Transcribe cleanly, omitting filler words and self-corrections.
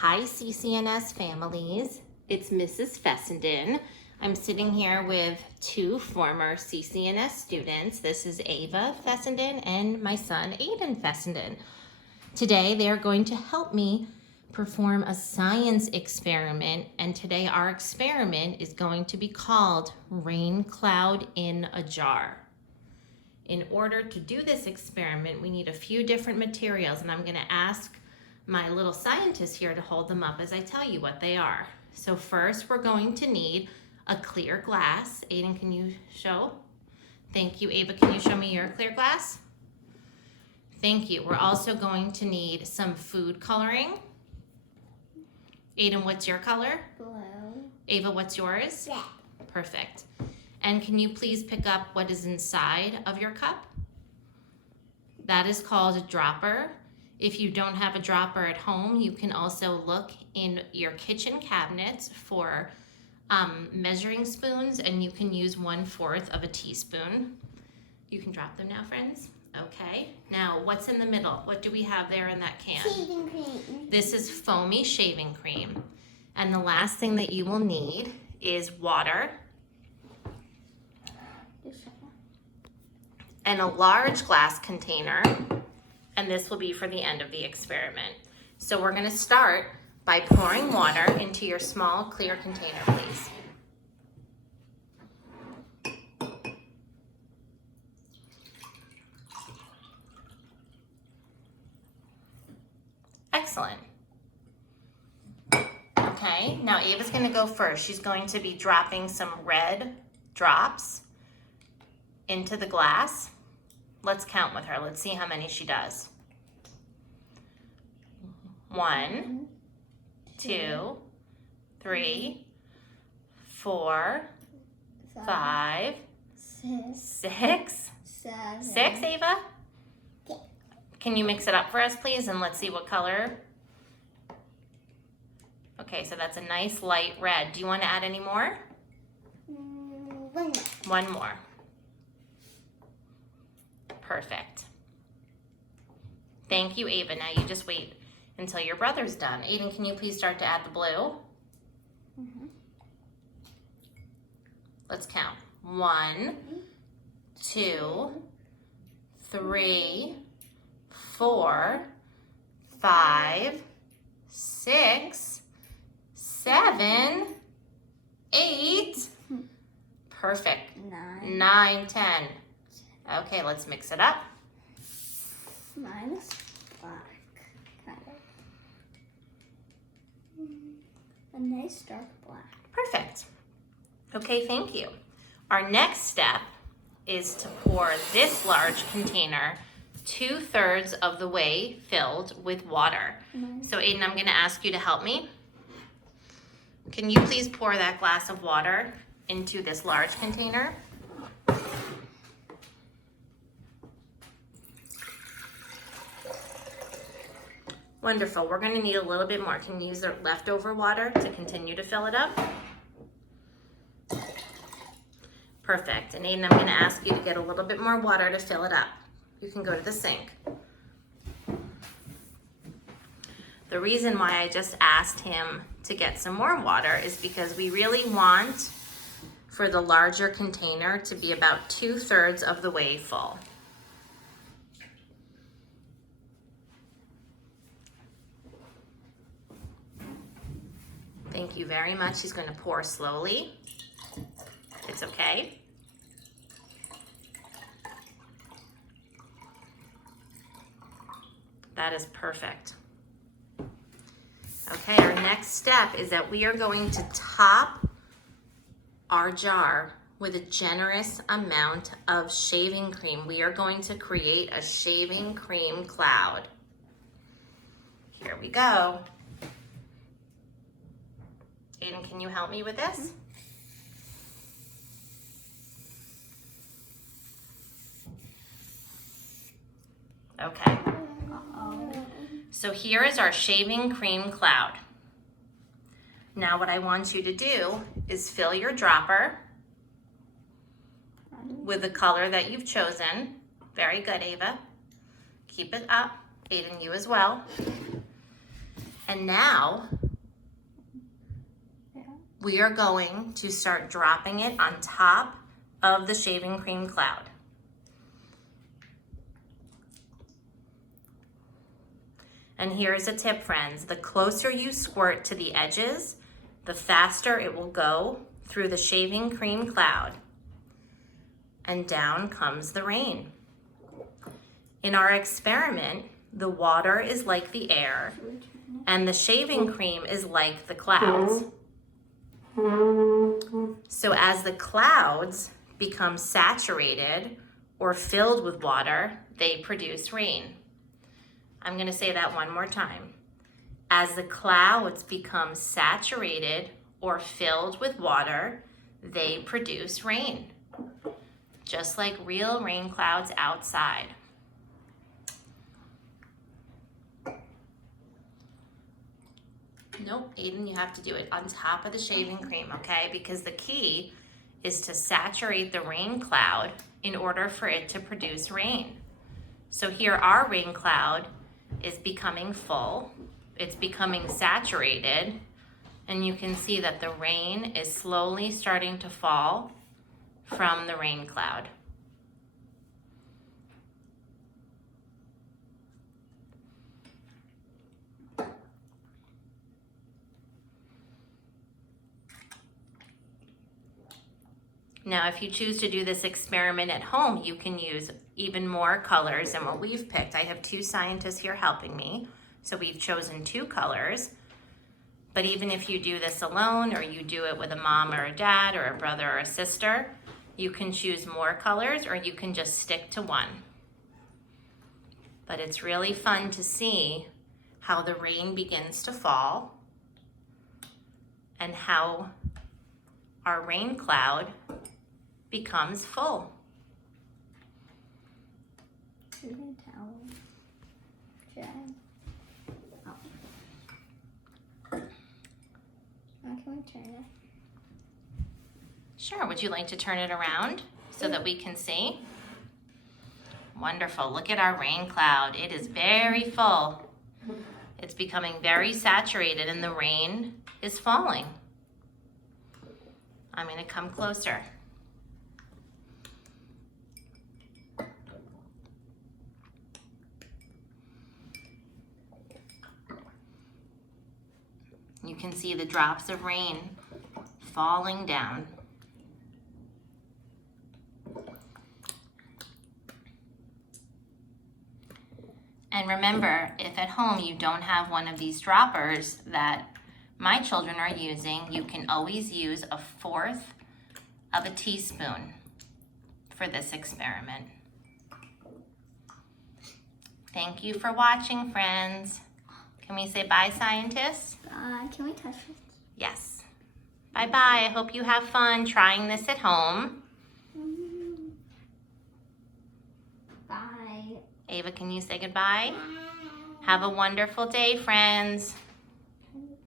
Hi CCNS families, it's Mrs. Fessenden. I'm sitting here with two former CCNS students. This is Ava Fessenden and my son Aiden Fessenden. Today they are going to help me perform a science experiment, and today our experiment is going to be called Rain Cloud in a Jar. In order to do this experiment, we need a few different materials, and I'm going to ask my little scientist here to hold them up as I tell you what they are. So first, we're going to need a clear glass. Aiden, can you show? Thank you. Ava, can you show me your clear glass? Thank you. We're also going to need some food coloring. Aiden, what's your color? Blue. Ava, what's yours? Red. Perfect. And can you please pick up what is inside of your cup? That is called a dropper. If you don't have a dropper at home, you can also look in your kitchen cabinets for measuring spoons, and you can use 1/4 of a teaspoon. You can drop them now, friends. Okay, now what's in the middle? What do we have there in that can? Shaving cream. This is foamy shaving cream. And the last thing that you will need is water and a large glass container, and this will be for the end of the experiment. So we're gonna start by pouring water into your small clear container, please. Excellent. Okay, now Ava's gonna go first. She's going to be dropping some red drops into the glass. Let's count with her. Let's see how many she does. 1, 2, 3, 4, 5, 6. 7. 6, Ava? Okay. Can you mix it up for us, please? And let's see what color. Okay, so that's a nice light red. Do you want to add any more? 1 more. One more. Perfect. Thank you, Ava. Now you just wait until your brother's done. Aiden, can you please start to add the blue? Let's count. 1, 2, 3, 4, 5, 6, 7, 8. Perfect. 9, 10. Okay, let's mix it up. Mine is black, kind of. A nice dark black. Perfect. Okay, thank you. Our next step is to pour this large container 2/3 of the way filled with water. So Aiden, I'm gonna ask you to help me. Can you please pour that glass of water into this large container? Wonderful. We're going to need a little bit more. Can you use the leftover water to continue to fill it up? Perfect. And Aiden, I'm going to ask you to get a little bit more water to fill it up. You can go to the sink. The reason why I just asked him to get some more water is because we really want for the larger container to be about 2/3 of the way full. Thank you very much. He's going to pour slowly. It's okay. That is perfect. Okay, our next step is that we are going to top our jar with a generous amount of shaving cream. We are going to create a shaving cream cloud. Here we go. Aiden, can you help me with this? Okay. So here is our shaving cream cloud. Now what I want you to do is fill your dropper with the color that you've chosen. Very good, Ava. Keep it up. Aiden, you as well. And now we are going to start dropping it on top of the shaving cream cloud. And here's a tip, friends. The closer you squirt to the edges, the faster it will go through the shaving cream cloud. And down comes the rain. In our experiment, the water is like the air, and the shaving cream is like the clouds. So as the clouds become saturated or filled with water, they produce rain. I'm going to say that one more time. As the clouds become saturated or filled with water, they produce rain. Just like real rain clouds outside. Nope, Aiden, you have to do it on top of the shaving cream, okay? Because the key is to saturate the rain cloud in order for it to produce rain. So here our rain cloud is becoming full. It's becoming saturated. And you can see that the rain is slowly starting to fall from the rain cloud. Now, if you choose to do this experiment at home, you can use even more colors than what we've picked. I have 2 scientists here helping me, so we've chosen 2 colors. But even if you do this alone, or you do it with a mom or a dad or a brother or a sister, you can choose more colors, or you can just stick to one. But it's really fun to see how the rain begins to fall and how our rain cloud becomes full. You can tell. Jen. Oh. Can we turn it? Sure, would you like to turn it around so that we can see? Wonderful, look at our rain cloud. It is very full. It's becoming very saturated and the rain is falling. I'm going to come closer. You can see the drops of rain falling down. And remember, if at home you don't have one of these droppers that my children are using, you can always use 1/4 of a teaspoon for this experiment. Thank you for watching, friends. Can we say bye, scientists? Can we touch it? Yes. Bye-bye. I hope you have fun trying this at home. Bye. Ava, can you say goodbye? Have a wonderful day, friends.